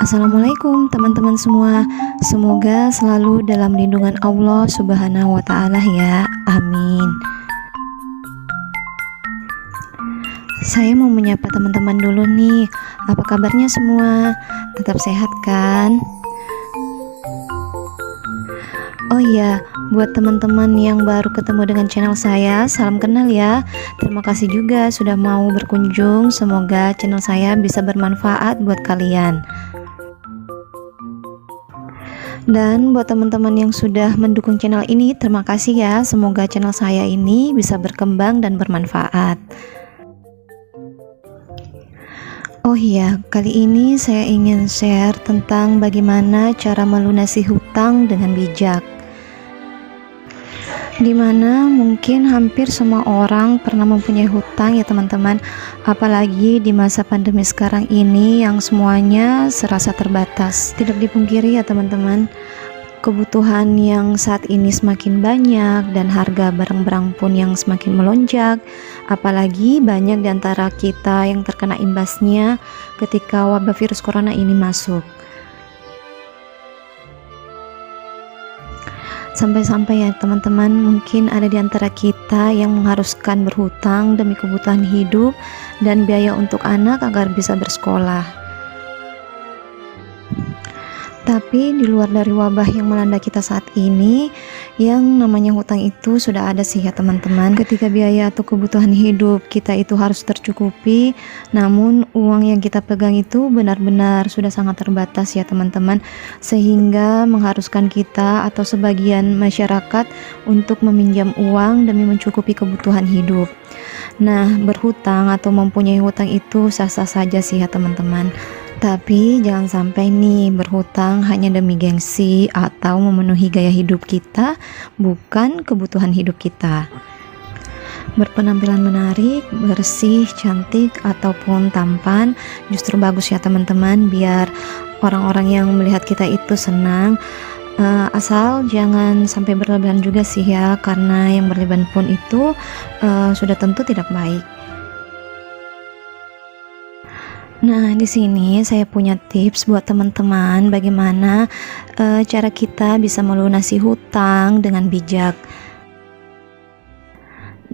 Assalamualaikum teman-teman semua. Semoga selalu dalam lindungan Allah Subhanahu wa Ta'ala ya. Amin. Saya mau menyapa teman-teman dulu nih. Apa kabarnya semua? Tetap sehat kan? Oh iya, buat teman-teman yang baru ketemu dengan channel saya, salam kenal ya. Terima kasih juga sudah mau berkunjung. Semoga channel saya bisa bermanfaat buat kalian. Dan buat teman-teman yang sudah mendukung channel ini, terima kasih ya. Semoga channel saya ini bisa berkembang dan bermanfaat. Oh iya, kali ini saya ingin share tentang bagaimana cara melunasi hutang dengan bijak. Dimana mungkin hampir semua orang pernah mempunyai hutang ya teman-teman. Apalagi di masa pandemi sekarang ini yang semuanya serasa terbatas. Tidak dipungkiri ya teman-teman, kebutuhan yang saat ini semakin banyak dan harga barang-barang pun yang semakin melonjak. Apalagi banyak di antara kita yang terkena imbasnya ketika wabah virus corona ini masuk. Sampai-sampai ya teman-teman, mungkin ada di antara kita yang mengharuskan berhutang demi kebutuhan hidup dan biaya untuk anak agar bisa bersekolah. Tapi di luar dari wabah yang melanda kita saat ini, yang namanya hutang itu sudah ada sih ya teman-teman. Ketika biaya atau kebutuhan hidup kita itu harus tercukupi, namun uang yang kita pegang itu benar-benar sudah sangat terbatas ya teman-teman, sehingga mengharuskan kita atau sebagian masyarakat untuk meminjam uang demi mencukupi kebutuhan hidup. Nah, berhutang atau mempunyai hutang itu sah-sah saja sih ya teman-teman. Tapi jangan sampai nih berhutang hanya demi gengsi atau memenuhi gaya hidup kita, bukan kebutuhan hidup kita. Berpenampilan menarik, bersih, cantik, ataupun tampan justru bagus ya teman-teman, biar orang-orang yang melihat kita itu senang. Asal jangan sampai berlebihan juga sih ya, karena yang berlebihan pun itu sudah tentu tidak baik. Nah, di sini saya punya tips buat teman-teman bagaimana cara kita bisa melunasi hutang dengan bijak.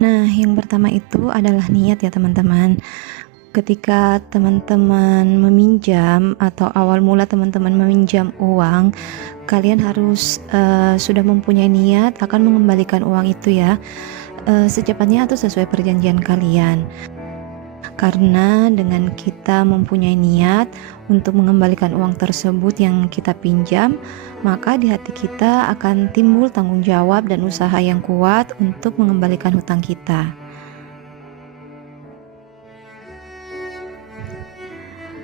Nah, yang pertama itu adalah niat ya teman-teman. Ketika teman-teman meminjam atau awal mula teman-teman meminjam uang, kalian harus sudah mempunyai niat akan mengembalikan uang itu ya, secepatnya atau sesuai perjanjian kalian. Karena dengan kita mempunyai niat untuk mengembalikan uang tersebut yang kita pinjam, maka di hati kita akan timbul tanggung jawab dan usaha yang kuat untuk mengembalikan hutang kita.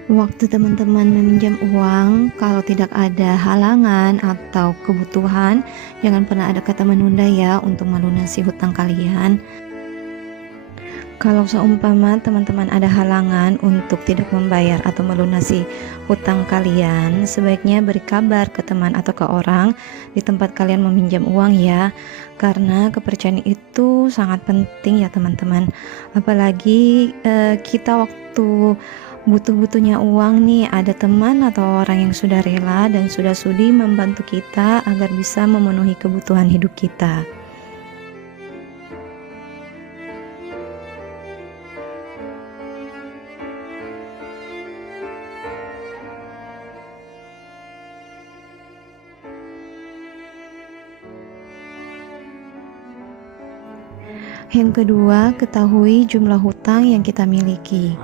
Waktu teman-teman meminjam uang, kalau tidak ada halangan atau kebutuhan, jangan pernah ada kata menunda ya untuk melunasi hutang kalian. Kalau seumpama teman-teman ada halangan untuk tidak membayar atau melunasi hutang kalian, sebaiknya beri kabar ke teman atau ke orang di tempat kalian meminjam uang ya, karena kepercayaan itu sangat penting ya teman-teman. Apalagi kita waktu butuh-butuhnya uang nih, ada teman atau orang yang sudah rela dan sudah sudi membantu kita agar bisa memenuhi kebutuhan hidup kita. Yang kedua, ketahui jumlah hutang yang kita miliki.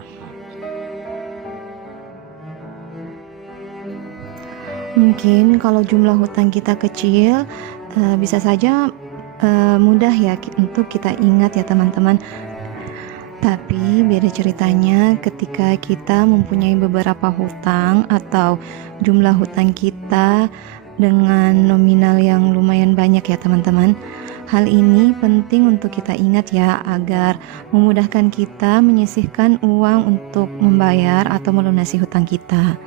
Mungkin kalau jumlah hutang kita kecil, bisa saja mudah ya untuk kita ingat ya teman-teman. Tapi beda ceritanya ketika kita mempunyai beberapa hutang atau jumlah hutang kita dengan nominal yang lumayan banyak ya teman-teman. Hal ini penting untuk kita ingat ya, agar memudahkan kita menyisihkan uang untuk membayar atau melunasi hutang kita.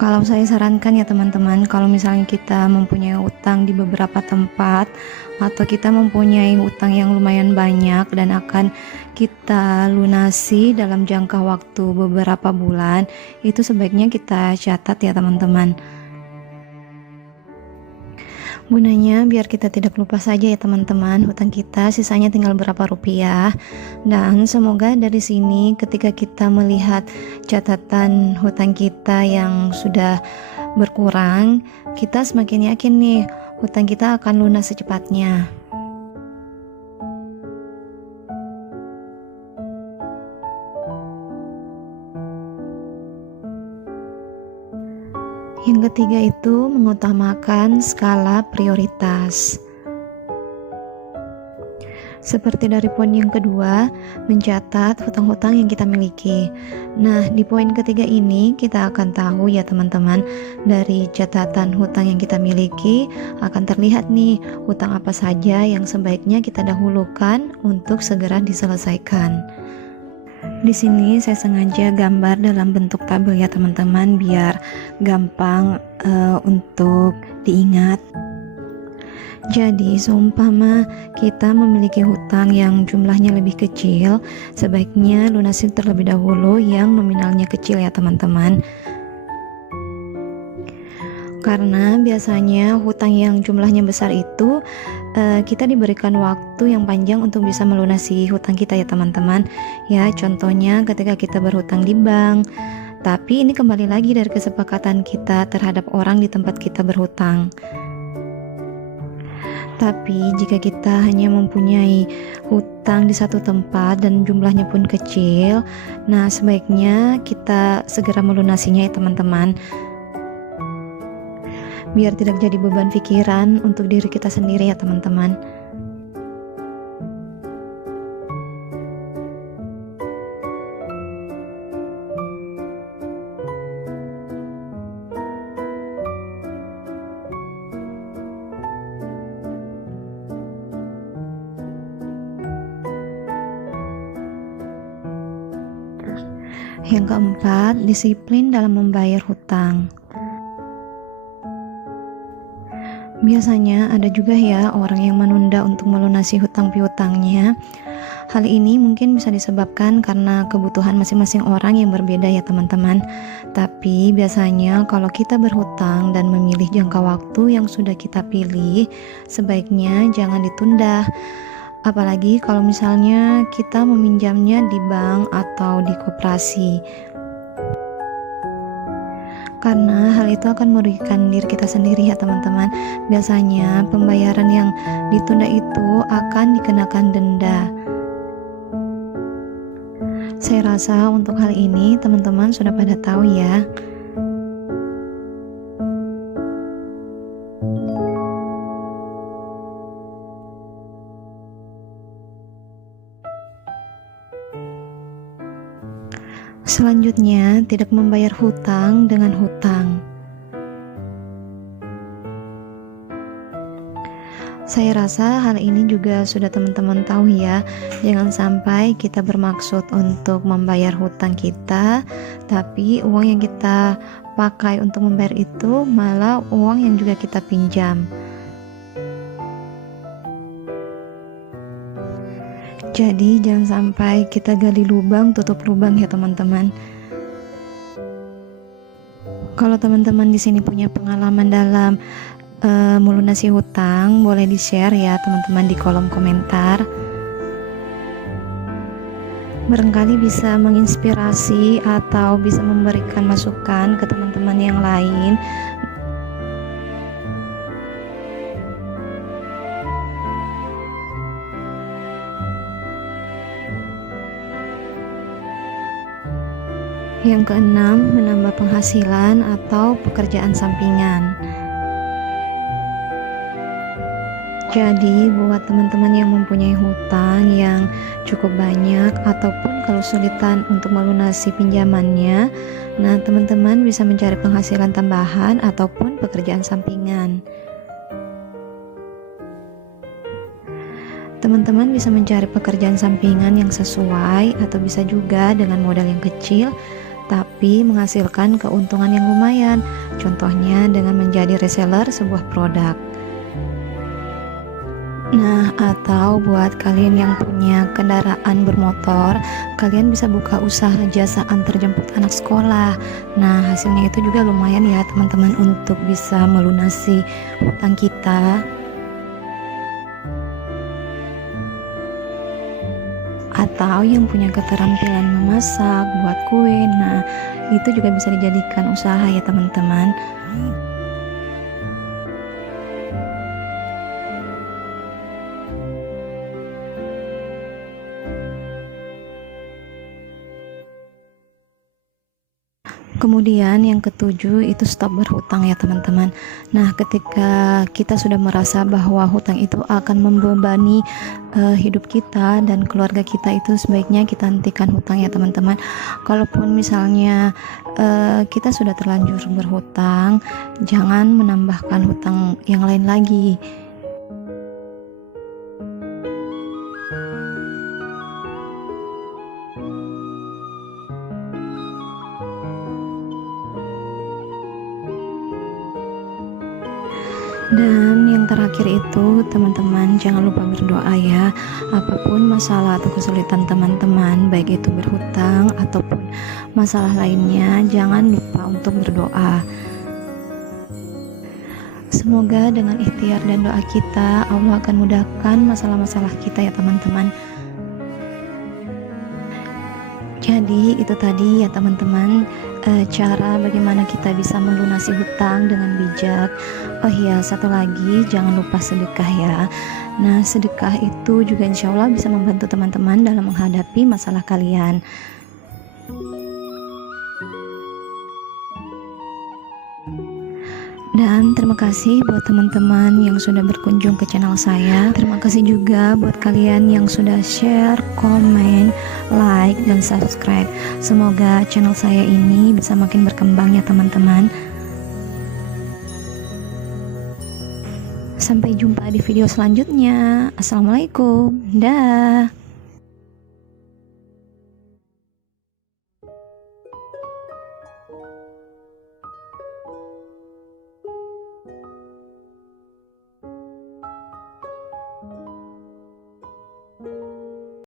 Kalau saya sarankan ya teman-teman, kalau misalnya kita mempunyai utang di beberapa tempat atau kita mempunyai utang yang lumayan banyak dan akan kita lunasi dalam jangka waktu beberapa bulan, itu sebaiknya kita catat ya teman-teman. Gunanya biar kita tidak lupa saja ya teman-teman, hutang kita sisanya tinggal berapa rupiah. Dan semoga dari sini ketika kita melihat catatan hutang kita yang sudah berkurang, kita semakin yakin nih hutang kita akan lunas secepatnya. Yang ketiga itu mengutamakan skala prioritas. Seperti dari poin yang kedua, mencatat hutang-hutang yang kita miliki. Nah, di poin ketiga ini kita akan tahu ya teman-teman, dari catatan hutang yang kita miliki akan terlihat nih hutang apa saja yang sebaiknya kita dahulukan untuk segera diselesaikan. Di sini saya sengaja gambar dalam bentuk tabel ya teman-teman, biar gampang untuk diingat. Jadi seumpama kita memiliki hutang yang jumlahnya lebih kecil, sebaiknya lunasi terlebih dahulu yang nominalnya kecil ya teman-teman. Karena biasanya hutang yang jumlahnya besar itu kita diberikan waktu yang panjang untuk bisa melunasi hutang kita ya teman-teman. Ya, contohnya ketika kita berhutang di bank, tapi ini kembali lagi dari kesepakatan kita terhadap orang di tempat kita berhutang. Tapi jika kita hanya mempunyai hutang di satu tempat dan jumlahnya pun kecil, nah sebaiknya kita segera melunasinya ya teman-teman, biar tidak jadi beban pikiran untuk diri kita sendiri ya teman-teman. Yang keempat, disiplin dalam membayar hutang. Biasanya ada juga ya orang yang menunda untuk melunasi hutang piutangnya. Hal ini mungkin bisa disebabkan karena kebutuhan masing-masing orang yang berbeda ya teman-teman. Tapi biasanya kalau kita berhutang dan memilih jangka waktu yang sudah kita pilih, sebaiknya jangan ditunda. Apalagi kalau misalnya kita meminjamnya di bank atau di koperasi. Karena hal itu akan merugikan diri kita sendiri ya teman-teman. Biasanya pembayaran yang ditunda itu akan dikenakan denda. Saya rasa untuk hal ini teman-teman sudah pada tahu ya. Selanjutnya, tidak membayar hutang dengan hutang. Saya rasa hal ini juga sudah teman-teman tahu ya. Jangan sampai kita bermaksud untuk membayar hutang kita, tapi uang yang kita pakai untuk membayar itu malah uang yang juga kita pinjam. Jadi jangan sampai kita gali lubang tutup lubang ya teman-teman. Kalau teman-teman di sini punya pengalaman dalam melunasi hutang, boleh di-share ya teman-teman di kolom komentar. Barangkali bisa menginspirasi atau bisa memberikan masukan ke teman-teman yang lain. Yang keenam, menambah penghasilan atau pekerjaan sampingan. Jadi buat teman-teman yang mempunyai hutang yang cukup banyak ataupun kalau kesulitan untuk melunasi pinjamannya, nah teman-teman bisa mencari penghasilan tambahan ataupun pekerjaan sampingan. Teman-teman bisa mencari pekerjaan sampingan yang sesuai atau bisa juga dengan modal yang kecil, tapi menghasilkan keuntungan yang lumayan. Contohnya dengan menjadi reseller sebuah produk. Nah, atau buat kalian yang punya kendaraan bermotor, kalian bisa buka usaha jasa antar jemput anak sekolah. Nah, hasilnya itu juga lumayan ya teman-teman untuk bisa melunasi hutang kita. Atau yang punya keterampilan memasak, buat kue. Nah, itu juga bisa dijadikan usaha ya teman-teman. Kemudian yang ketujuh itu stop berhutang ya teman-teman. Nah, ketika kita sudah merasa bahwa hutang itu akan membebani hidup kita dan keluarga kita, itu sebaiknya kita hentikan hutang ya teman-teman. Kalaupun misalnya kita sudah terlanjur berhutang, jangan menambahkan hutang yang lain lagi. Dan yang terakhir itu teman-teman, jangan lupa berdoa ya. Apapun masalah atau kesulitan teman-teman, baik itu berhutang ataupun masalah lainnya, jangan lupa untuk berdoa. Semoga dengan ikhtiar dan doa kita, Allah akan mudahkan masalah-masalah kita ya teman-teman. Jadi itu tadi ya teman-teman, cara bagaimana kita bisa melunasi hutang dengan bijak. Oh iya, satu lagi, jangan lupa sedekah ya. Nah, sedekah itu juga insya Allah bisa membantu teman-teman dalam menghadapi masalah kalian. Dan terima kasih buat teman-teman yang sudah berkunjung ke channel saya. Terima kasih juga buat kalian yang sudah share, komen, like, dan subscribe. Semoga channel saya ini bisa makin berkembang ya teman-teman. Sampai jumpa di video selanjutnya. Assalamualaikum. Dah.